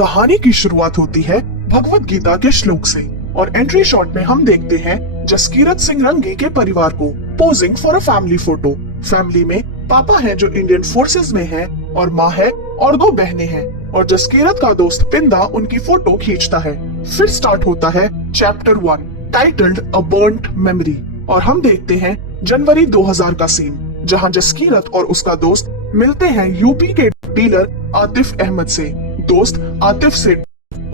कहानी की शुरुआत होती है भगवत गीता के श्लोक से और एंट्री शॉट में हम देखते हैं जसकीरत सिंह रंगी के परिवार को posing for a family photo. Family में पापा है जो इंडियन फोर्सेस में है और माँ है और दो बहनें हैं और जसकीरत का दोस्त पिंदा उनकी फोटो खींचता है। फिर स्टार्ट होता है चैप्टर 1 टाइटल्ड अ बर्न्ट मेमोरी और हम देखते हैं जनवरी 2000 का सीन जहां जसकीरत और उसका दोस्त मिलते हैं यूपी के डीलर आतिफ अहमद से। दोस्त आतिफ से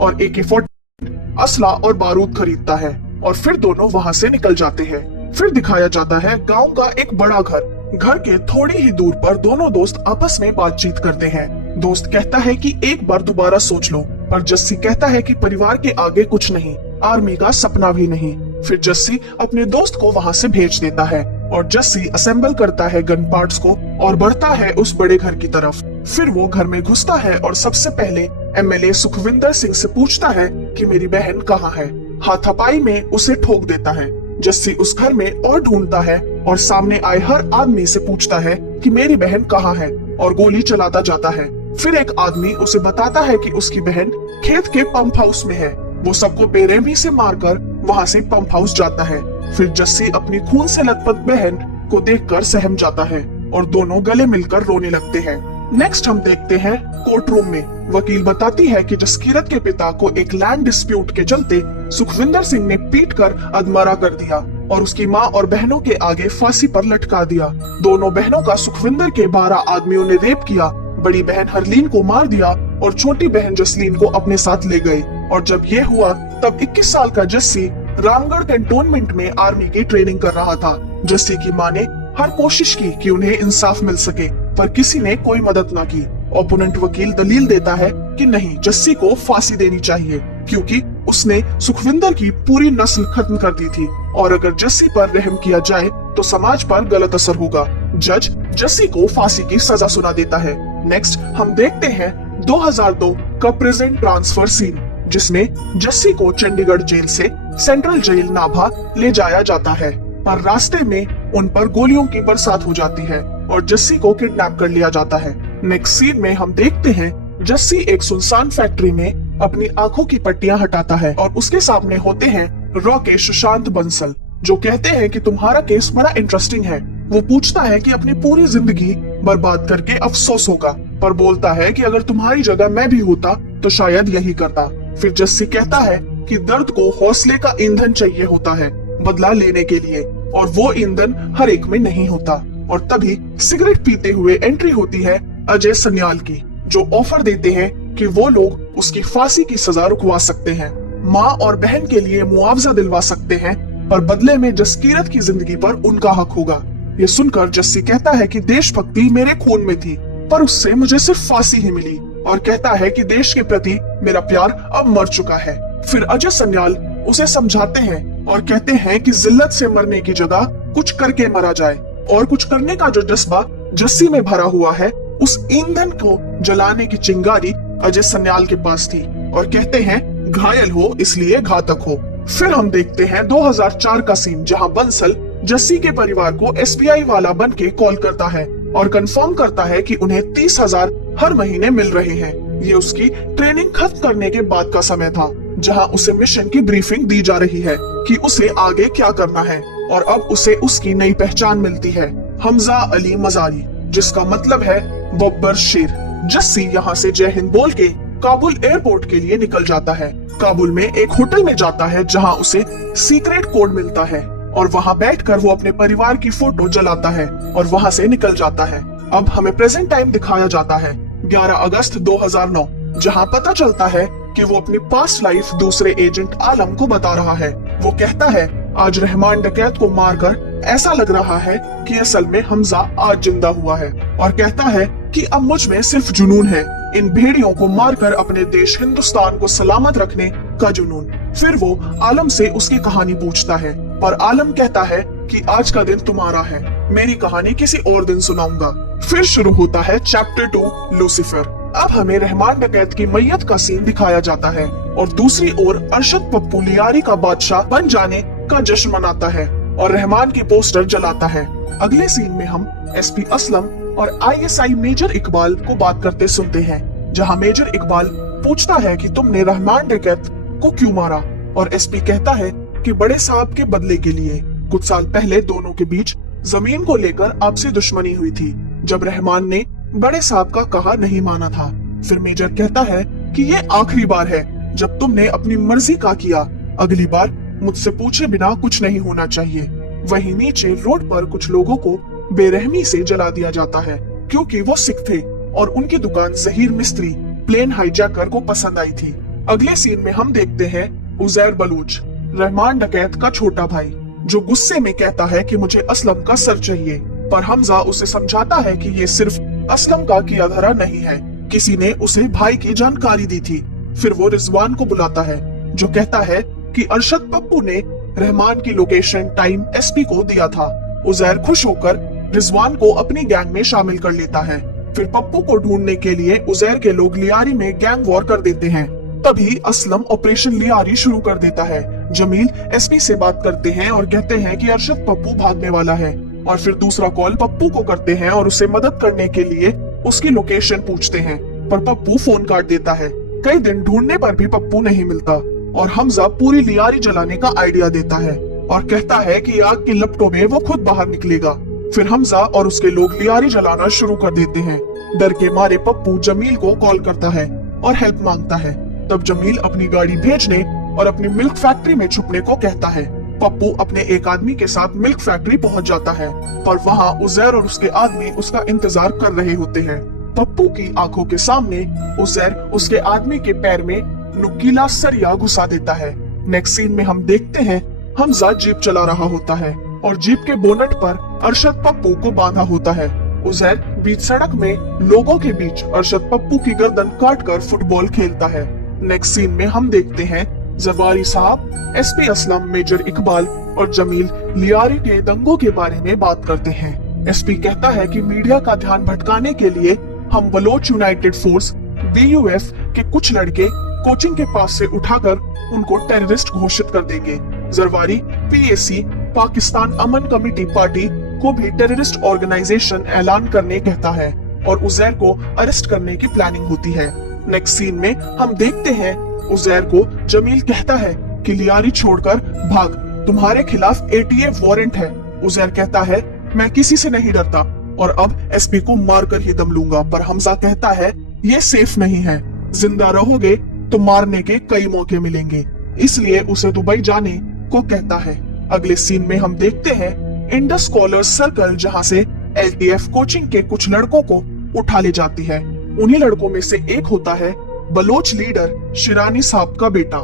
और AK-40 असला और बारूद खरीदता है और फिर दोनों वहां से निकल जाते हैं। फिर दिखाया जाता है गांव का एक बड़ा घर के थोड़ी ही दूर पर दोनों दोस्त आपस में बातचीत करते हैं। दोस्त कहता है कि एक बार दोबारा सोच लो, पर जस्सी कहता है कि परिवार के आगे कुछ नहीं, आर्मी का सपना भी नहीं। फिर जस्सी अपने दोस्त को वहां से भेज देता है और जस्सी असेंबल करता है गन पार्ट्स को और बढ़ता है उस बड़े घर की तरफ। फिर वो घर में घुसता है और सबसे पहले MLA सुखविंदर सिंह से पूछता है कि मेरी बहन कहाँ है। हाथापाई में उसे ठोक देता है। जस्सी उस घर में और ढूंढता है और सामने आए हर आदमी से पूछता है कि मेरी बहन कहाँ है और गोली चलाता जाता है। फिर एक आदमी उसे बताता है कि उसकी बहन खेत के पंप हाउस में है। वो सबको बेरहमी से मारकर वहां से पंप हाउस जाता है। फिर जस्सी अपनी खून से लथपथ बहन को देखकर सहम जाता है और दोनों गले मिलकर रोने लगते हैं। नेक्स्ट हम देखते हैं कोर्ट रूम में वकील बताती है कि जसकीरत के पिता को एक लैंड डिस्प्यूट के चलते सुखविंदर सिंह ने पीटकर अधमरा कर दिया और उसकी माँ और बहनों के आगे फांसी पर लटका दिया। दोनों बहनों का सुखविंदर के 12 आदमियों ने रेप किया। बड़ी बहन हरलीन को मार दिया और छोटी बहन जसलीन को अपने साथ ले गए। और जब ये हुआ तब 21 साल का जस्सी रामगढ़ कैंटोनमेंट में आर्मी की ट्रेनिंग कर रहा था। जस्सी की माँ ने हर कोशिश की कि उन्हें इंसाफ मिल सके, पर किसी ने कोई मदद न की। ओपोनेंट वकील दलील देता है कि नहीं, जस्सी को फांसी देनी चाहिए क्योंकि उसने सुखविंदर की पूरी नस्ल खत्म कर दी थी और अगर जस्सी पर रहम किया जाए तो समाज पर गलत असर होगा। जज जस्सी को फांसी की सजा सुना देता है। नेक्स्ट हम देखते हैं 2002 का प्रेजेंट ट्रांसफर सीन जिसमें जस्सी को चंडीगढ़ जेल से सेंट्रल जेल नाभा ले जाया जाता है, पर रास्ते में उन पर गोलियों की बरसात हो जाती है और जस्सी को किडनैप कर लिया जाता है। नेक्स्ट सीन में हम देखते हैं जस्सी एक सुनसान फैक्ट्री में अपनी आंखों की पट्टियां हटाता है और उसके सामने होते हैं रॉ के सुशांत बंसल जो कहते हैं कि तुम्हारा केस बड़ा इंटरेस्टिंग है। वो पूछता है कि अपनी पूरी जिंदगी बर्बाद करके अफसोस होगा, पर बोलता है कि अगर तुम्हारी जगह मैं भी होता तो शायद यही करता। फिर जस्सी कहता है कि दर्द को हौसले का ईंधन चाहिए होता है बदला लेने के लिए और वो ईंधन हर एक में नहीं होता। और तभी सिगरेट पीते हुए एंट्री होती है अजय सन्याल की जो ऑफर देते हैं कि वो लोग उसकी फांसी की सजा रुकवा सकते हैं, माँ और बहन के लिए मुआवजा दिलवा सकते हैं, पर बदले में जसकीरत की जिंदगी पर उनका हक होगा। ये सुनकर जस्सी कहता है कि देशभक्ति मेरे खून में थी पर उससे मुझे सिर्फ फांसी ही मिली और कहता है कि देश के प्रति मेरा प्यार अब मर चुका है। फिर अजय सन्याल उसे समझाते हैं और कहते हैं कि जिल्लत से मरने की जगह कुछ करके मरा जाए और कुछ करने का जो जज्बा जस्सी में भरा हुआ है उस ईंधन को जलाने की चिंगारी अजय सन्याल के पास थी और कहते हैं घायल हो इसलिए घातक हो। फिर हम देखते हैं 2004 का सीन जहां बंसल जस्सी के परिवार को SBI वाला बन के कॉल करता है और कंफर्म करता है कि उन्हें 30,000 हर महीने मिल रहे हैं। ये उसकी ट्रेनिंग खत्म करने के बाद का समय था जहां उसे मिशन की ब्रीफिंग दी जा रही है कि उसे आगे क्या करना है और अब उसे उसकी नई पहचान मिलती है, हमजा अली मजारी, जिसका मतलब है बब्बर शेर। जस्सी यहाँ से जय हिंद बोल के काबुल एयरपोर्ट के लिए निकल जाता है। काबुल में एक होटल में जाता है जहाँ उसे सीक्रेट कोड मिलता है और वहाँ बैठकर वो अपने परिवार की फोटो जलाता है और वहाँ से निकल जाता है। अब हमें प्रेजेंट टाइम दिखाया जाता है 11 अगस्त 2009 जहाँ पता चलता है कि वो अपनी पास्ट लाइफ दूसरे एजेंट आलम को बता रहा है। वो कहता है आज रहमान डकैत को मारकर ऐसा लग रहा है कि असल में हमजा आज जिंदा हुआ है और कहता है कि अब मुझ में सिर्फ जुनून है, इन भेड़ियों को मारकर अपने देश हिंदुस्तान को सलामत रखने का जुनून। फिर वो आलम से उसकी कहानी पूछता है पर आलम कहता है कि आज का दिन तुम्हारा है, मेरी कहानी किसी और दिन सुनाऊंगा। फिर शुरू होता है चैप्टर 2 लूसीफर। अब हमें रहमान डकैत की मैयत का सीन दिखाया जाता है और दूसरी ओर अरशद पप्पू लियारी का बादशाह बन जाने का जश्न मनाता है और रहमान की पोस्टर जलाता है। अगले सीन में हम SP असलम और ISI मेजर इकबाल को बात करते सुनते हैं जहां मेजर इकबाल पूछता है कि तुमने रहमान डकैत को क्यों मारा, और एसपी कहता है कि बड़े साहब के बदले के लिए। कुछ साल पहले दोनों के बीच जमीन को लेकर आपसी दुश्मनी हुई थी, जब रहमान ने बड़े साहब का कहा नहीं माना था। फिर मेजर कहता है कि ये आखिरी बार है जब तुमने अपनी मर्जी का किया, अगली बार मुझसे पूछे बिना कुछ नहीं होना चाहिए। वहीं नीचे रोड पर कुछ लोगों को बेरहमी से जला दिया जाता है क्योंकि वो सिख थे और उनकी दुकान जहीर मिस्त्री प्लेन हाईजैकर को पसंद आई थी। अगले सीन में हम देखते हैं उजैर बलूच, रहमान डकैत का छोटा भाई, जो गुस्से में कहता है कि मुझे असलम का सर चाहिए, पर हमजा उसे समझाता है कि ये सिर्फ असलम का किया धरा नहीं है, किसी ने उसे भाई की जानकारी दी थी। फिर वो रिजवान को बुलाता है जो कहता है कि अरशद पप्पू ने रहमान की लोकेशन टाइम एसपी को दिया था। उजैर खुश होकर रिजवान को अपनी गैंग में शामिल कर लेता है। फिर पप्पू को ढूंढने के लिए उजैर के लोग लियारी में गैंग वॉर कर देते हैं। तभी असलम ऑपरेशन लियारी शुरू कर देता है। जमील एसपी से बात करते हैं और कहते हैं कि अरशद पप्पू भागने वाला है, और फिर दूसरा कॉल पप्पू को करते हैं और उसे मदद करने के लिए उसकी लोकेशन पूछते हैं, पर पप्पू फोन काट देता है। कई दिन ढूंढने पर भी पप्पू नहीं मिलता और हमजा पूरी लियारी जलाने का आइडिया देता है और कहता है कि आग की लपटों में वो खुद बाहर निकलेगा। फिर हमजा और उसके लोग लियारी जलाना शुरू कर देते हैं। डर के मारे पप्पू जमील को कॉल करता है और हेल्प मांगता है। तब जमील अपनी गाड़ी भेजने और अपनी मिल्क फैक्ट्री में छुपने को कहता है। पप्पू अपने एक आदमी के साथ मिल्क फैक्ट्री पहुंच जाता है, पर वहां उजैर और उसके आदमी उसका इंतजार कर रहे होते हैं। पप्पू की आंखों के सामने उजैर उसके आदमी के पैर में नुकीला सरिया घुसा देता है। नेक्स्ट सीन में हम देखते हैं हमजा जीप चला रहा होता है और जीप के बोनट पर अरशद पप्पू को बांधा होता है। उजैर बीच सड़क में लोगों के बीच अरशद पप्पू की गर्दन काटकर फुटबॉल खेलता है। नेक्स्ट सीन में हम देखते हैं जरवारी साहब, एसपी असलम, मेजर इकबाल और जमील लियारी के दंगों के बारे में बात करते हैं। एसपी कहता है कि मीडिया का ध्यान भटकाने के लिए हम बलोच यूनाइटेड फोर्स BUF के कुछ लड़के कोचिंग के पास से उठाकर उनको टेररिस्ट घोषित कर देंगे। जरवारी PAC पाकिस्तान अमन कमेटी पार्टी को भी टेररिस्ट ऑर्गेनाइजेशन ऐलान करने कहता है और उजैर को अरेस्ट करने की प्लानिंग होती है। नेक्स्ट सीन में हम देखते हैं उजैर को जमील कहता है कि लियारी छोड़कर भाग, तुम्हारे खिलाफ ATA वारंट है। उजैर कहता है मैं किसी से नहीं डरता और अब एसपी को मारकर ही दम लूंगा, पर हमजा कहता है ये सेफ नहीं है, जिंदा रहोगे तो मारने के कई मौके मिलेंगे, इसलिए उसे दुबई जाने को कहता है। अगले सीन में हम देखते हैं इंडस स्कॉलर्स सर्कल, जहां से LTF कोचिंग के कुछ लड़कों को उठा ले जाती है। उन्हीं लड़कों में से एक होता है बलोच लीडर शिरानी साहब का बेटा।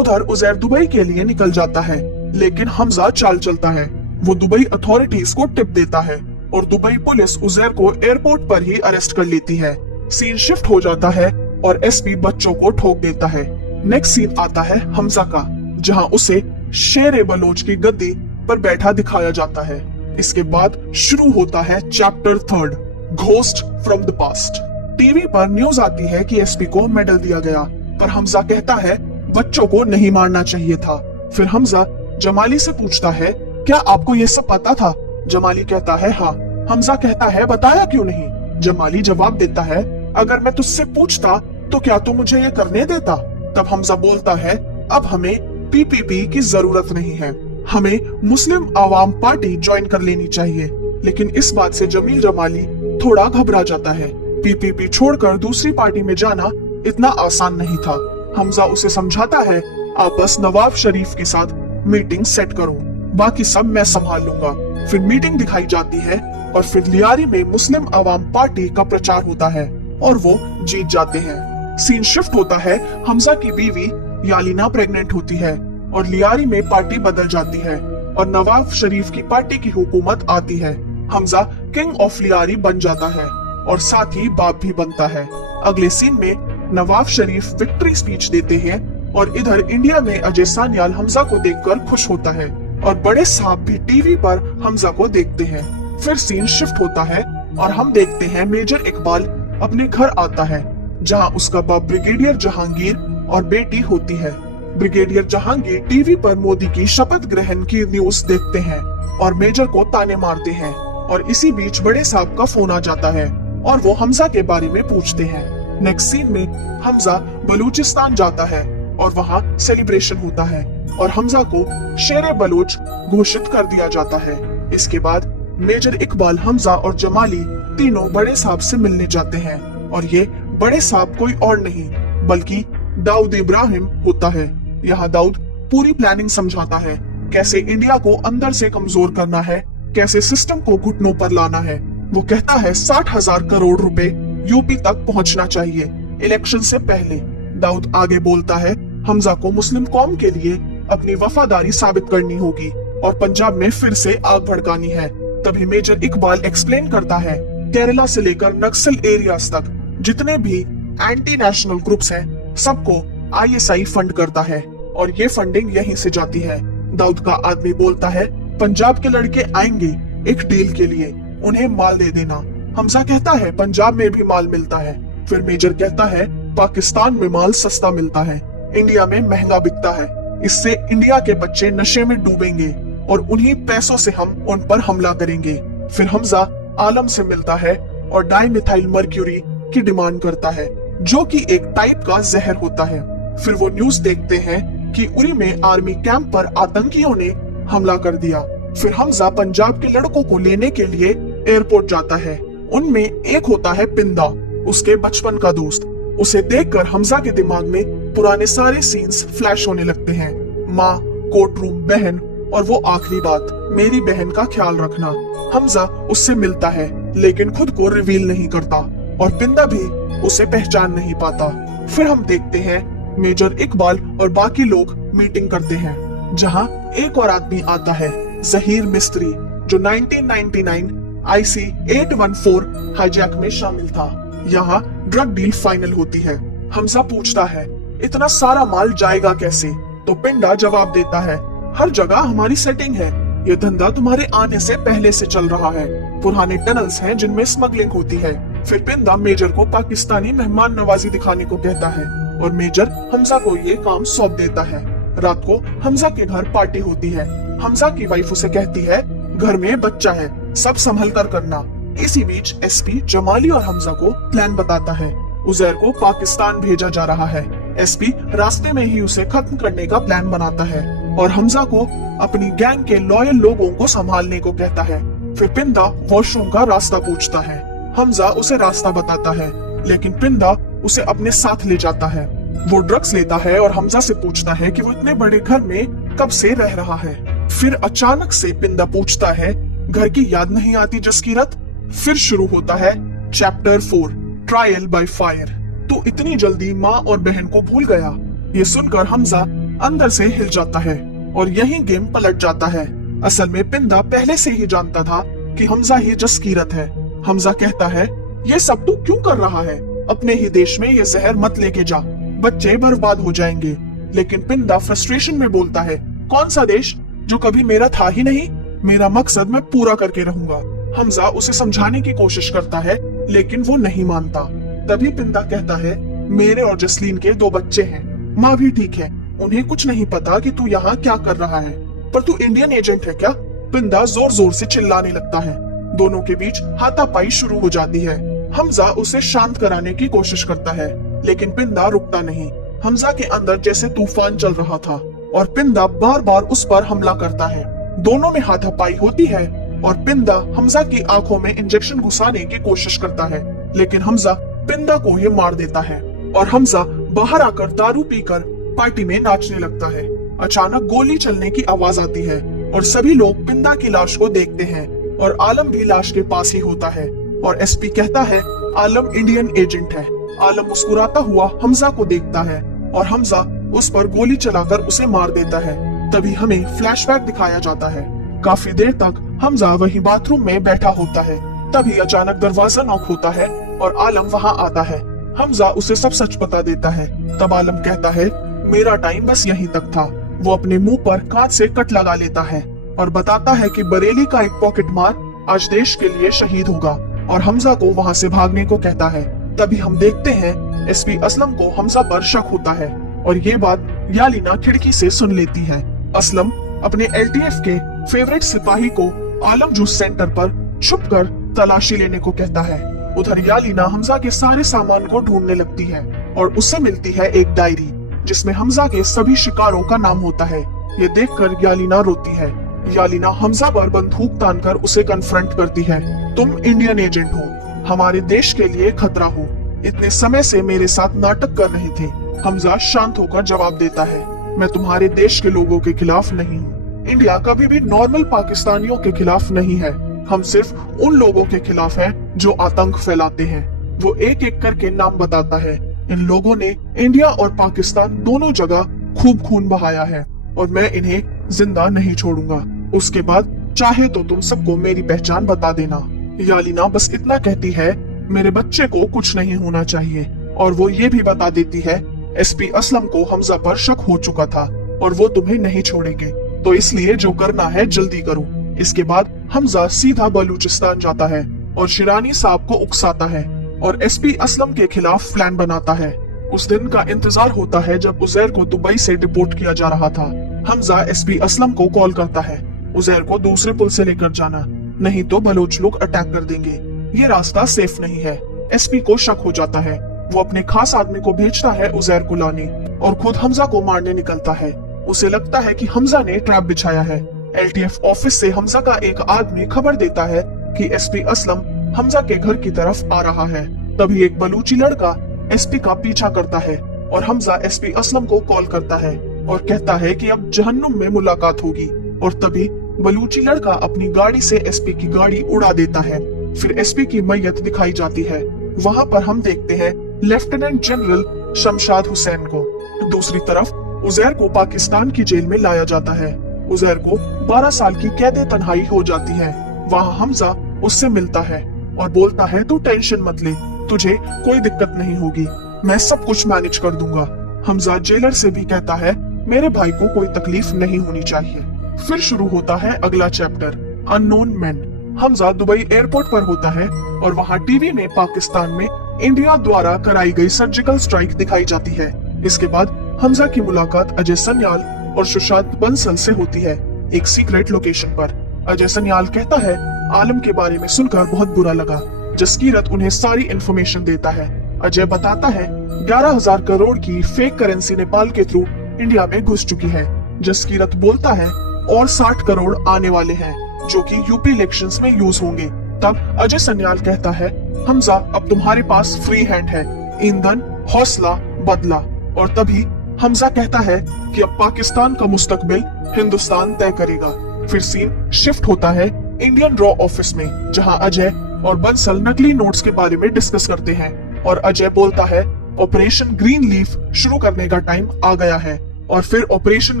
उधर उजैर दुबई के लिए निकल जाता है, लेकिन हमजा चाल चलता है। वो दुबई अथॉरिटीज को टिप देता है और दुबई पुलिस उजैर को एयरपोर्ट पर ही अरेस्ट कर लेती है। सीन शिफ्ट हो जाता है और एसपी बच्चों को ठोक देता है। नेक्स्ट सीन आता है हमजा का, जहां उसे शेर बलोच की गद्दी पर बैठा दिखाया जाता है। इसके बाद शुरू होता है chapter 3, ghost from the past. TV पर न्यूज आती है कि एसपी को मेडल दिया गया, पर हमजा कहता है बच्चों को नहीं मारना चाहिए था। फिर हमजा जमाली से पूछता है क्या आपको ये सब पता था? जमाली कहता है हाँ। हमजा कहता है बताया क्यों नहीं? जमाली जवाब देता है अगर मैं तुझसे पूछता तो क्या तू मुझे ये करने देता? तब हमजा बोलता है अब हमें PPP की जरूरत नहीं है, हमें मुस्लिम आवाम पार्टी ज्वाइन कर लेनी चाहिए। लेकिन इस बात से जमील जमाली थोड़ा घबरा जाता है। PPP छोड़कर दूसरी पार्टी में जाना इतना आसान नहीं था। हमजा उसे समझाता है आप बस नवाब शरीफ के साथ मीटिंग सेट करो, बाकी सब मैं संभाल लूंगा। फिर मीटिंग दिखाई जाती है और फिर लियारी में मुस्लिम आवाम पार्टी का प्रचार होता है और वो जीत जाते हैं। सीन शिफ्ट होता है हमजा की बीवी यालिना प्रेग्नेंट होती है और लियारी में पार्टी बदल जाती है और नवाब शरीफ की पार्टी की हुकूमत आती है। हमजा किंग ऑफ लियारी बन जाता है और साथ ही बाप भी बनता है। अगले सीन में नवाब शरीफ विक्ट्री स्पीच देते हैं और इधर इंडिया में अजय सान्याल हमजा को देखकर खुश होता है और बड़े साहब भी टीवी पर हमजा को देखते हैं। फिर सीन शिफ्ट होता है और हम देखते हैं मेजर इकबाल अपने घर आता है, जहां उसका बाप ब्रिगेडियर जहांगीर और बेटी होती है। ब्रिगेडियर जहांगीर टीवी पर मोदी की शपथ ग्रहण की न्यूज देखते हैं और मेजर को ताने मारते हैं और इसी बीच बड़े साहब का फोन आ जाता है और वो हमजा के बारे में पूछते हैं। नेक्स्ट सीन में हमजा बलूचिस्तान जाता है और वहाँ सेलिब्रेशन होता है और हमजा को शेरे बलूच घोषित कर दिया जाता है। इसके बाद मेजर इकबाल, हमजा और जमाली तीनों बड़े साहब से मिलने जाते हैं और ये बड़े साहब कोई और नहीं बल्कि दाऊद इब्राहिम होता है। यहाँ दाऊद पूरी प्लानिंग समझाता है, कैसे इंडिया को अंदर से कमजोर करना है, कैसे सिस्टम को घुटनों पर लाना है। वो कहता है 60,000 करोड़ रुपए यूपी तक पहुंचना चाहिए इलेक्शन से पहले। दाऊद आगे बोलता है, हमजा को मुस्लिम कौम के लिए अपनी वफादारी साबित करनी होगी और पंजाब में फिर से आग भड़कानी है। तभी मेजर इकबाल एक्सप्लेन करता है, केरला से लेकर नक्सल एरियाज तक जितने भी एंटी नेशनल ग्रुप्स हैं, सबको आईएसआई फंड करता है और ये फंडिंग यहीं से जाती है। दाऊद का आदमी बोलता है, पंजाब के लड़के आएंगे एक डील के लिए, उन्हें माल दे देना। हमजा कहता है, पंजाब में भी माल मिलता है। फिर मेजर कहता है, पाकिस्तान में माल सस्ता मिलता है, इंडिया में महंगा बिकता है। इससे इंडिया के बच्चे नशे में डूबेंगे और उन्हीं पैसों से हम उन पर हमला करेंगे। फिर हमजा आलम से मिलता है और डाइमिथाइल मर्क्यूरी की डिमांड करता है, जो कि एक टाइप का जहर होता है। फिर वो न्यूज देखते हैं कि उरी में आर्मी कैंप पर आतंकियों ने हमला कर दिया। फिर हमजा पंजाब के लड़कों को लेने के लिए एयरपोर्ट जाता है। उनमें एक होता है पिंदा, उसके बचपन का दोस्त। उसे देखकर हमजा के दिमाग में पुराने सारे सीन्स फ्लैश होने लगते हैं। माँ, कोर्ट रूम, बहन और वो आखिरी बात, मेरी बहन का ख्याल रखना। हमजा उससे मिलता है लेकिन खुद को रिवील नहीं करता और पिंदा भी उसे पहचान नहीं पाता। फिर हम देखते हैं मेजर इकबाल और बाकी लोग मीटिंग करते हैं, जहां एक और आदमी आता है, जहीर मिस्त्री, जो 1999 IC 814 हाईजैक में शामिल था। यहाँ ड्रग डील फाइनल होती है। हमजा पूछता है, इतना सारा माल जाएगा कैसे? तो पिंडा जवाब देता है, हर जगह हमारी सेटिंग है, ये धंधा तुम्हारे आने से पहले से चल रहा है। पुराने टनल्स हैं जिनमें स्मगलिंग होती है। फिर पिंदा मेजर को पाकिस्तानी मेहमान नवाजी दिखाने को कहता है और मेजर हमजा को ये काम सौंप देता है। रात को हमजा के घर पार्टी होती है। हमजा की वाइफ उसे कहती है, घर में बच्चा है, सब संभल कर करना। इसी बीच एसपी जमाली और हमजा को प्लान बताता है। उजैर को पाकिस्तान भेजा जा रहा है। एसपी रास्ते में ही उसे खत्म करने का प्लान बनाता है और हमजा को अपनी गैंग के लॉयल लोगों को संभालने को कहता है। फिर पिंदा वॉशरूम का रास्ता पूछता है। हमजा उसे रास्ता बताता है, लेकिन पिंदा उसे अपने साथ ले जाता है। वो ड्रग्स लेता है और हमजा से पूछता है कि वो इतने बड़े घर में कब से रह रहा है। फिर अचानक से पिंदा पूछता है, घर की याद नहीं आती जसकीरत? फिर शुरू होता है चैप्टर 4, ट्रायल बाय फायर। तो इतनी जल्दी माँ और बहन को भूल गया? ये सुनकर हमजा अंदर से हिल जाता है और यही गेम पलट जाता है। असल में पिंदा पहले से ही जानता था कि हमजा ही जसकीरत है। हमजा कहता है, ये सब तू क्यों कर रहा है? अपने ही देश में ये जहर मत लेके जा, बच्चे बर्बाद हो जाएंगे। लेकिन पिंदा फ्रस्ट्रेशन में बोलता है, कौन सा देश जो कभी मेरा था ही नहीं? मेरा मकसद मैं पूरा करके रहूंगा। हमजा उसे समझाने की कोशिश करता है लेकिन वो नहीं मानता। तभी पिंदा कहता है, मेरे और जसलीन के 2 बच्चे हैं, माँ भी ठीक है, उन्हें कुछ नहीं पता कि तू यहाँ क्या कर रहा है। पर तू इंडियन एजेंट है क्या? पिंदा जोर जोर से चिल्लाने लगता है। दोनों के बीच हाथापाई शुरू हो जाती है। हमजा उसे शांत कराने की कोशिश करता है लेकिन पिंदा रुकता नहीं। हमजा के अंदर जैसे तूफान चल रहा था और पिंदा बार बार उस पर हमला करता है। दोनों में हाथापाई होती है और पिंदा हमजा की आंखों में इंजेक्शन घुसाने की कोशिश करता है, लेकिन हमजा पिंदा को ही मार देता है और हमजा बाहर आकर दारू पीकर पार्टी में नाचने लगता है। अचानक गोली चलने की आवाज आती है और सभी लोग पिंदा की लाश को देखते हैं और आलम भी लाश के पास ही होता है और एसपी कहता है, आलम इंडियन एजेंट है। आलम मुस्कुराता हुआ हमजा को देखता है और हमजा उस पर गोली चलाकर उसे मार देता है। तभी हमें फ्लैशबैक दिखाया जाता है। काफी देर तक हमजा वही बाथरूम में बैठा होता है। तभी अचानक दरवाजा नॉक होता है और आलम वहाँ आता है। हमजा उसे सब सच बता देता है। तब आलम कहता है, मेरा टाइम बस यहीं तक था। वो अपने मुंह पर कांच से कट लगा लेता है और बताता है कि बरेली का एक पॉकेट मार आज देश के लिए शहीद होगा और हमजा को वहाँ से भागने को कहता है। तभी हम देखते हैं एसपी असलम को हमजा पर शक होता है और ये बात यालिना खिड़की से सुन लेती है। असलम अपने LTF के फेवरेट सिपाही को आलम जूस सेंटर पर छुपकर तलाशी लेने को कहता है। उधर यालीना हमजा के सारे सामान को ढूंढने लगती है और उससे मिलती है एक डायरी जिसमें हमजा के सभी शिकारों का नाम होता है। ये देखकर यालीना रोती है। यालीना हमजा पर बंदूक तानकर उसे कन्फ्रंट करती है। तुम इंडियन एजेंट हो, हमारे देश के लिए खतरा हो, इतने समय से मेरे साथ नाटक कर रहे थे। हमजा शांत होकर जवाब देता है, मैं तुम्हारे देश के लोगों के खिलाफ नहीं हूँ। इंडिया कभी भी नॉर्मल पाकिस्तानियों के खिलाफ नहीं है। हम सिर्फ उन लोगों के खिलाफ हैं जो आतंक फैलाते हैं। वो एक एक करके नाम बताता है। इन लोगों ने इंडिया और पाकिस्तान दोनों जगह खूब खून बहाया है और मैं इन्हें जिंदा नहीं छोड़ूंगा। उसके बाद चाहे तो तुम सबको मेरी पहचान बता देना। यालीना बस इतना कहती है, मेरे बच्चे को कुछ नहीं होना चाहिए। और वो ये भी बता देती है, एसपी असलम को हमजा पर शक हो चुका था और वो तुम्हें नहीं छोड़ेंगे, तो इसलिए जो करना है जल्दी करो। इसके बाद हमजा सीधा बलूचिस्तान जाता है और शिरानी साहब को उकसाता है और एसपी असलम के खिलाफ प्लान बनाता है। उस दिन का इंतजार होता है जब उजैर को दुबई से डिपोर्ट किया जा रहा था। हमजा एसपी असलम को कॉल करता है, उजैर को दूसरे पुल से लेकर जाना, नहीं तो बलोच लोग अटैक कर देंगे। ये रास्ता सेफ नहीं है। एसपी को शक हो जाता है। वो अपने खास आदमी को भेजता है उजैर को लाने और खुद हमजा को मारने निकलता है। उसे लगता है कि हमजा ने ट्रैप बिछाया है। एलटीएफ ऑफिस से हमजा का एक आदमी खबर देता है कि एसपी असलम हमजा के घर की तरफ आ रहा है। तभी एक बलूची लड़का एसपी का पीछा करता है और हमजा एसपी असलम को कॉल करता है और कहता है कि अब जहन्नुम में मुलाकात होगी। और तभी बलूची लड़का अपनी गाड़ी से एसपी की गाड़ी उड़ा देता है। फिर एसपी की मैयत दिखाई जाती है। वहाँ पर हम देखते हैं लेफ्टिनेंट जनरल शमशाद हुसैन को। दूसरी तरफ उजैर को पाकिस्तान की जेल में लाया जाता है। उजैर को 12 साल की कैदे तन्हाई हो जाती है। वहाँ हमजा उससे मिलता है और बोलता है, तू टेंशन मत ले, तुझे कोई दिक्कत नहीं होगी, मैं सब कुछ मैनेज कर दूंगा। हमजा जेलर से भी कहता है, मेरे भाई को कोई तकलीफ नहीं होनी चाहिए। फिर शुरू होता है अगला chapter, unknown man. Hamza Dubai airport पर होता है और वहाँ टीवी में पाकिस्तान में इंडिया द्वारा कराई गई सर्जिकल स्ट्राइक दिखाई जाती है। इसके बाद हमजा की मुलाकात अजय सन्याल और सुशांत बंसल से होती है एक सीक्रेट लोकेशन पर। अजय सन्याल कहता है, आलम के बारे में सुनकर बहुत बुरा लगा। जसकीरत उन्हें सारी इंफॉर्मेशन देता है। अजय बताता है 11,000 करोड़ की फेक करेंसी नेपाल के थ्रू इंडिया में घुस चुकी है। जसकीरत बोलता है और 60 करोड़ आने वाले हैं जो कि यूपी इलेक्शंस में यूज होंगे। तब अजय सन्याल कहता है, हमजा अब तुम्हारे पास फ्री हैंड है, ईंधन, हौसला, बदला। और तभी हमजा कहता है कि अब पाकिस्तान का मुस्तकबिल हिंदुस्तान तय करेगा। फिर सीन शिफ्ट होता है इंडियन रॉ ऑफिस में, जहां अजय और बंसल नकली नोट्स के बारे में डिस्कस करते हैं और अजय बोलता है, ऑपरेशन ग्रीन लीफ शुरू करने का टाइम आ गया है। और फिर ऑपरेशन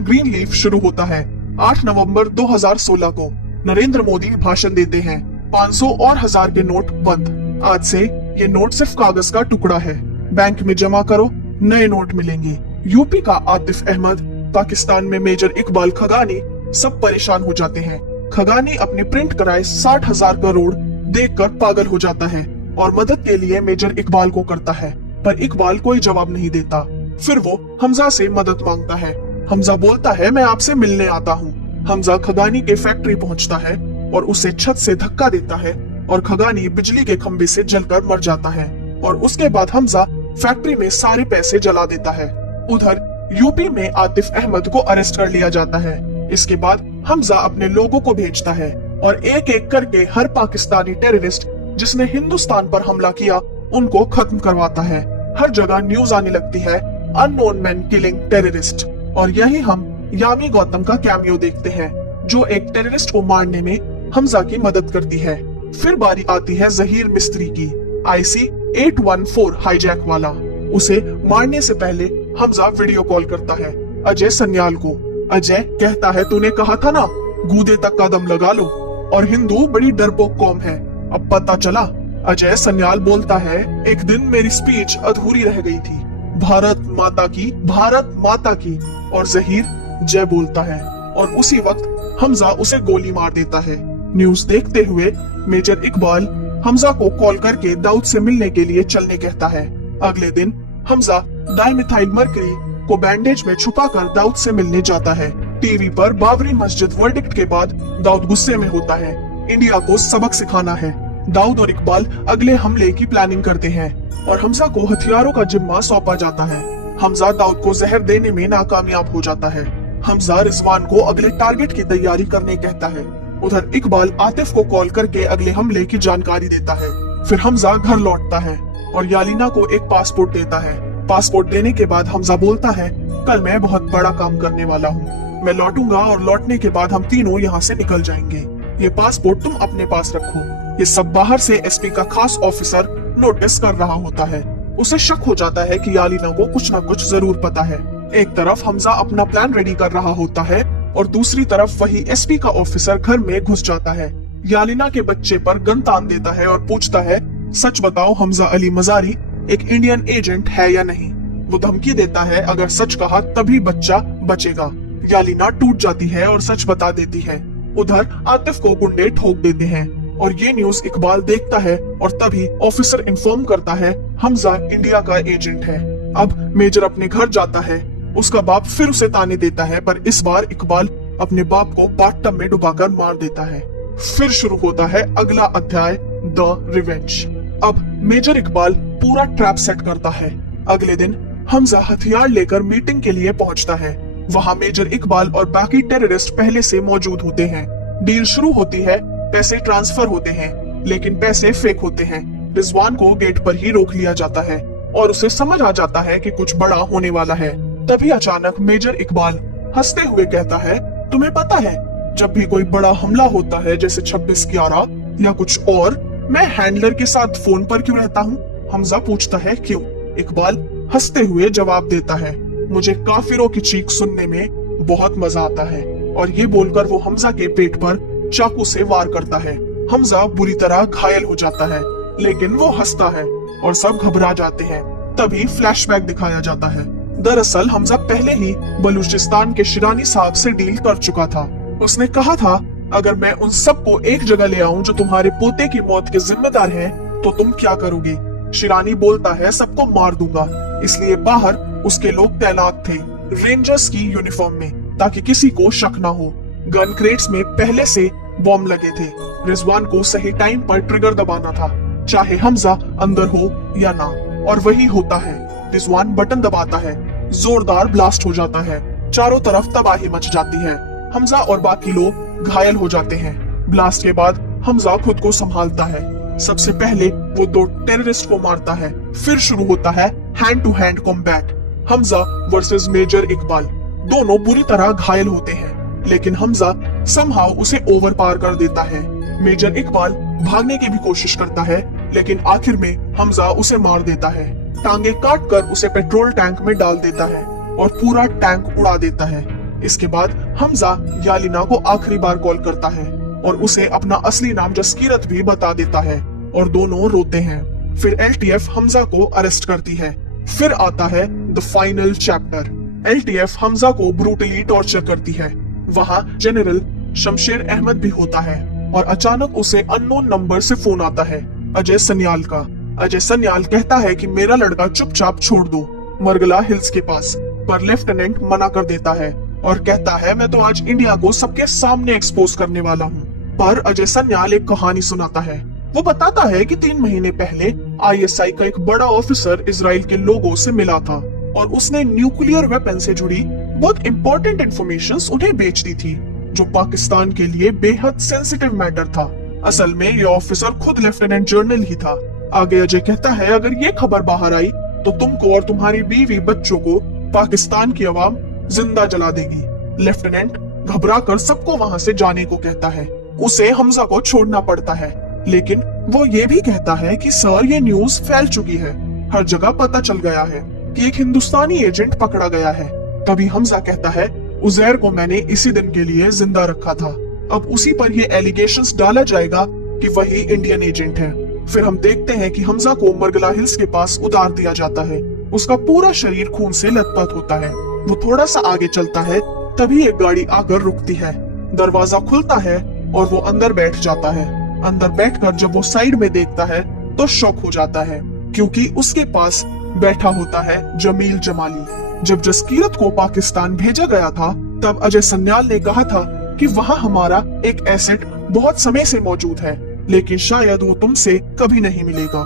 ग्रीन लीफ शुरू होता है। 8 नवंबर 2016 को नरेंद्र मोदी भाषण देते हैं। 500 और 1000 के नोट बंद। आज से ये नोट सिर्फ कागज का टुकड़ा है, बैंक में जमा करो, नए नोट मिलेंगे। यूपी का आतिफ अहमद, पाकिस्तान में मेजर इकबाल खगानी सब परेशान हो जाते हैं। खगानी अपने प्रिंट कराए 60,000 करोड़ देखकर पागल हो जाता है और मदद के लिए मेजर इकबाल को करता है, पर इकबाल कोई जवाब नहीं देता। फिर वो हमजा से मदद मांगता है। हमजा बोलता है, मैं आपसे मिलने आता हूँ। हमजा खगानी के फैक्ट्री पहुँचता है और उसे छत से धक्का देता है और खगानी बिजली के खंभे से जलकर मर जाता है। और उसके बाद हमजा फैक्ट्री में सारे पैसे जला देता है। उधर यूपी में आतिफ अहमद को अरेस्ट कर लिया जाता है। इसके बाद हमजा अपने लोगों को भेजता है और एक एक करके हर पाकिस्तानी टेररिस्ट जिसने हिंदुस्तान पर हमला किया उनको खत्म करवाता है। हर जगह न्यूज आने लगती है, अननोन मैन किलिंग टेररिस्ट। और यही हम यामी गौतम का कैमियो देखते हैं, जो एक टेररिस्ट को मारने में हमजा की मदद करती है। फिर बारी आती है जहीर मिस्त्री की, IC 814 हाईजैक वाला। उसे मारने से पहले हमजा वीडियो कॉल करता है अजय सन्याल को। अजय कहता है, तूने कहा था ना, गूदे तक का दम लगा लो, और हिंदू बड़ी डरपोक कौम है, अब पता चला। अजय सन्याल बोलता है, एक दिन मेरी स्पीच अधूरी रह गई थी, भारत माता की, भारत माता की। और जहीर जय बोलता है और उसी वक्त हमजा उसे गोली मार देता है। न्यूज देखते हुए मेजर इकबाल हमजा को कॉल करके दाऊद से मिलने के लिए चलने कहता है। अगले दिन हमजा डाइमिथाइल मर्करी को बैंडेज में छुपाकर दाऊद से मिलने जाता है। टीवी पर बाबरी मस्जिद वर्डिक्ट के बाद दाऊद गुस्से में होता है। इंडिया को सबक सिखाना है, दाऊद और इकबाल अगले हमले की प्लानिंग करते हैं और हमजा को हथियारों का जिम्मा सौंपा जाता है। हमजा दाऊद को जहर देने में नाकामयाब हो जाता है। हमजा रिजवान को अगले टारगेट की तैयारी करने कहता है। उधर इकबाल आतिफ को कॉल करके अगले हमले की जानकारी देता है। फिर हमजा घर लौटता है और यालीना को एक पासपोर्ट देता है। पासपोर्ट देने के बाद हमजा बोलता है, कल मैं बहुत बड़ा काम करने वाला हूँ। मैं लौटूंगा और लौटने के बाद हम तीनों यहाँ से निकल जाएंगे। ये पासपोर्ट तुम अपने पास रखो। ये सब बाहर से एसपी का खास ऑफिसर नोटिस कर रहा होता है। उसे शक हो जाता है कि यालीना को कुछ न कुछ जरूर पता है। एक तरफ हमजा अपना प्लान रेडी कर रहा होता है और दूसरी तरफ वही एसपी का ऑफिसर घर में घुस जाता है। यालीना के बच्चे पर गन तान देता है और पूछता है, सच बताओ हमजा अली मजारी एक इंडियन एजेंट है या नहीं। वो धमकी देता है, अगर सच कहा तभी बच्चा बचेगा। यालीना टूट जाती है और सच बता देती है। उधर आतिफ को गुंडे ठोक देते हैं और ये न्यूज इकबाल देखता है और तभी ऑफिसर इन्फॉर्म करता है हमजा इंडिया का एजेंट है। अब मेजर अपने घर जाता है। उसका बाप फिर उसे ताने देता है, पर इस बार इकबाल अपने बाप को बाथटब में डुबाकर मार देता है। फिर शुरू होता है अगला अध्याय, द रिवेंज। अब मेजर इकबाल पूरा ट्रैप सेट करता है। अगले दिन हमजा हथियार लेकर मीटिंग के लिए पहुंचता है। वहां मेजर इकबाल और बाकी टेररिस्ट पहले से मौजूद होते हैं। डील शुरू होती है, पैसे ट्रांसफर होते हैं, लेकिन पैसे फेक होते हैं। रिजवान को गेट पर ही रोक लिया जाता है और उसे समझ आ जाता है कि कुछ बड़ा होने वाला है। तभी अचानक मेजर इकबाल हंसते हुए कहता है, तुम्हें पता है जब भी कोई बड़ा हमला होता है जैसे 26/11 या कुछ और, मैं हैंडलर के साथ फोन पर क्यों रहता हूँ। हमजा पूछता है क्यों। इकबाल हंसते हुए जवाब देता है, मुझे काफिरों की चीख सुनने में बहुत मजा आता है। और ये बोलकर वो हमजा के पेट पर चाकू से वार करता है। हमजा बुरी तरह घायल हो जाता है, लेकिन वो हंसता है और सब घबरा जाते हैं। तभी फ्लैशबैक दिखाया जाता है। दरअसल हमजा पहले ही बलूचिस्तान के शिरानी साहब से डील कर चुका था। उसने कहा था, अगर मैं उन सबको एक जगह ले आऊं जो तुम्हारे पोते की मौत के जिम्मेदार हैं, तो तुम क्या करोगे। शिरानी बोलता है, सबको मार दूंगा। इसलिए बाहर उसके लोग तैनात थे रेंजर्स की यूनिफॉर्म में, ताकि किसी को शक ना हो। गन क्रेट्स में पहले से बॉम्ब लगे थे। रिजवान को सही टाइम पर ट्रिगर दबाना था, चाहे हमजा अंदर हो या ना, और वही होता है। रिजवान बटन दबाता है, जोरदार ब्लास्ट हो जाता है। चारों तरफ तबाही मच जाती है। हमजा और बाकी लोग घायल हो जाते हैं। ब्लास्ट के बाद हमजा खुद को संभालता है। सबसे पहले वो 2 टेररिस्ट को मारता है। फिर शुरू होता है hand to hand combat, Hamza versus major Iqbal. दोनों बुरी तरह घायल होते हैं, लेकिन हमजा समहाउ उसे ओवर पार कर देता है। मेजर इकबाल भागने की भी कोशिश करता है, लेकिन आखिर में हमजा उसे मार देता है। टांगे काट कर उसे पेट्रोल टैंक में डाल देता है और पूरा टैंक उड़ा देता है। इसके बाद हमजा यालीना को आखिरी बार कॉल करता है और उसे अपना असली नाम जसकीरत भी बता देता है और दोनों रोते हैं। फिर एलटीएफ हमजा को अरेस्ट करती है। फिर आता है the final chapter. LTF Hamza को ब्रूटली टॉर्चर करती है। वहाँ जनरल शमशेर अहमद भी होता है और अचानक उसे अननोन नंबर से फोन आता है, अजय सन्याल का। अजय सन्याल कहता है कि मेरा लड़का चुपचाप छोड़ दो मरगला हिल्स के पास, पर लेफ्टिनेंट मना कर देता है और कहता है, मैं तो आज इंडिया को सबके सामने एक्सपोज करने वाला हूँ। पर अजय सन्याल एक कहानी सुनाता है। वो बताता है कि 3 महीने पहले आईएसआई का एक बड़ा ऑफिसर इजराइल के लोगों से मिला था और उसने न्यूक्लियर वेपन से जुड़ी बहुत इंपॉर्टेंट इंफॉर्मेशन उन्हें बेच दी थी, जो पाकिस्तान के लिए बेहद सेंसिटिव मैटर था। असल में ये ऑफिसर खुद लेफ्टिनेंट जनरल ही था। आगे अजय कहता है, अगर ये खबर बाहर आई तो तुमको और तुम्हारी बीवी बच्चों को पाकिस्तान की आवाम जिंदा जला देगी। लेफ्टिनेंट घबरा कर सबको वहाँ से जाने को कहता है। उसे हमजा को छोड़ना पड़ता है, लेकिन वो ये भी कहता है कि सर ये न्यूज फैल चुकी है, हर जगह पता चल गया है कि एक हिंदुस्तानी एजेंट पकड़ा गया है। तभी हमजा कहता है, उजैर को मैंने इसी दिन के लिए जिंदा रखा था। अब उसी पर ये एलिगेशंस डाला जाएगा कि वही इंडियन एजेंट है। फिर हम देखते हैं कि हमजा को मरगला हिल्स के पास उतार दिया जाता है। उसका पूरा शरीर खून से लथपथ होता है। वो थोड़ा सा आगे चलता है, तभी एक गाड़ी आकर रुकती है। दरवाजा खुलता है और वो अंदर बैठ जाता है। अंदर बैठकर जब वो साइड में देखता है तो शॉक हो जाता है, क्योंकि उसके पास बैठा होता है जमील जमाली। जब जसकीरत को पाकिस्तान भेजा गया था, तब अजय सन्याल ने कहा था कि वहाँ हमारा एक एसेट बहुत समय से मौजूद है, लेकिन शायद वो तुमसे कभी नहीं मिलेगा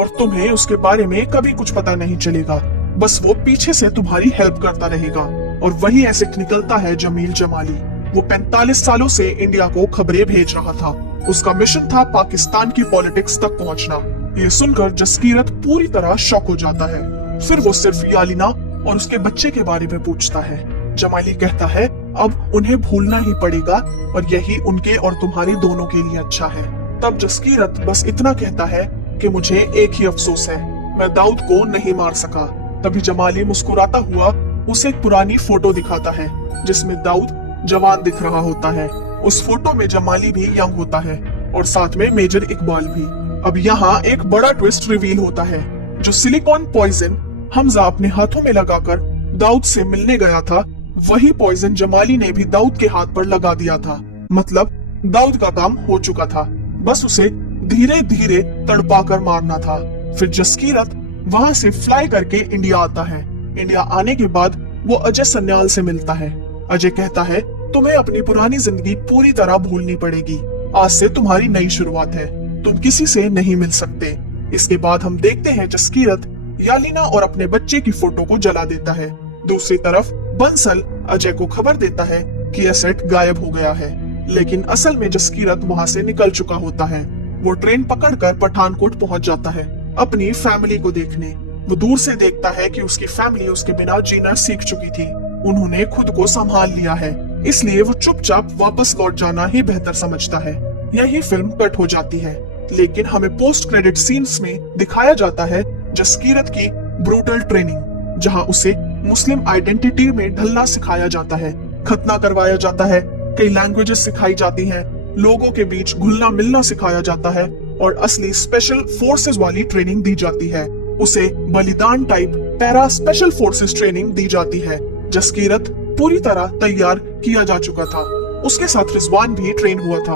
और तुम्हें उसके बारे में कभी कुछ पता नहीं चलेगा। बस वो पीछे से तुम्हारी हेल्प करता रहेगा। और वही ऐसे निकलता है जमील जमाली। वो 45 सालों से इंडिया को खबरें भेज रहा था। उसका मिशन था पाकिस्तान की पॉलिटिक्स तक पहुंचना। ये सुनकर जसकीरत पूरी तरह शॉक हो जाता है। फिर वो सिर्फ यालिना और उसके बच्चे के बारे में पूछता है। जमाली कहता है अब उन्हें भूलना ही पड़ेगा और यही उनके और तुम्हारी दोनों के लिए अच्छा है। तब जसकीरत बस इतना कहता है कि मुझे एक ही अफसोस है, मैं दाऊद को नहीं मार सका। तभी जमाली मुस्कुराता हुआ उसे एक पुरानी फोटो दिखाता है जिसमें दाऊद जवान दिख रहा होता है। उस फोटो में जमाली भी यंग होता है और साथ में मेजर इकबाल भी। अब यहाँ एक बड़ा ट्विस्ट रिवील होता है। जो सिलिकॉन पॉइजन हमजा अपने हाथों में लगाकर दाऊद से मिलने गया था, वही पॉइजन जमाली ने भी दाऊद के हाथ पर लगा दिया था। मतलब दाऊद का काम हो चुका था, बस उसे धीरे धीरे तड़पाकर मारना था। फिर जसकीरत वहां से फ्लाई करके इंडिया आता है। इंडिया आने के बाद वो अजय सन्याल से मिलता है। अजय कहता है तुम्हें अपनी पुरानी जिंदगी पूरी तरह भूलनी पड़ेगी, आज से तुम्हारी नई शुरुआत है, तुम किसी से नहीं मिल सकते। इसके बाद हम देखते हैं जसकीरत यालिना और अपने बच्चे की फोटो को जला देता है। दूसरी तरफ बंसल अजय को खबर देता है कि एसेट गायब हो गया है, लेकिन असल में जसकीरत वहां से निकल चुका होता है। वो ट्रेन पकड़कर पठानकोट पहुंच जाता है अपनी फैमिली को देखने। वो दूर से देखता है कि उसकी फैमिली उसके बिना जीना सीख चुकी थी। उन्होंने खुद को संभाल लिया है, इसलिए वो चुपचाप वापस लौट जाना ही बेहतर समझता है। यही फिल्म कट हो जाती है, लेकिन हमें पोस्ट क्रेडिट सीन्स में दिखाया जाता है जसकीरत की ब्रूटल ट्रेनिंग, जहां उसे मुस्लिम आइडेंटिटी में ढलना सिखाया जाता है, खतना करवाया जाता है, कई लैंग्वेजेस सिखाई जाती हैं, लोगों के बीच घुलना मिलना सिखाया जाता है और असली स्पेशल फोर्सेस वाली ट्रेनिंग दी जाती है। उसे बलिदान type para special forces training दी जाती है। जसकीरत पूरी तरह तैयार किया जा चुका था। उसके साथ रिजवान भी ट्रेन हुआ था।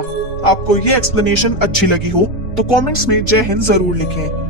आपको ये एक्सप्लेनेशन अच्छी लगी हो तो कमेंट्स में जय हिंद जरूर लिखें।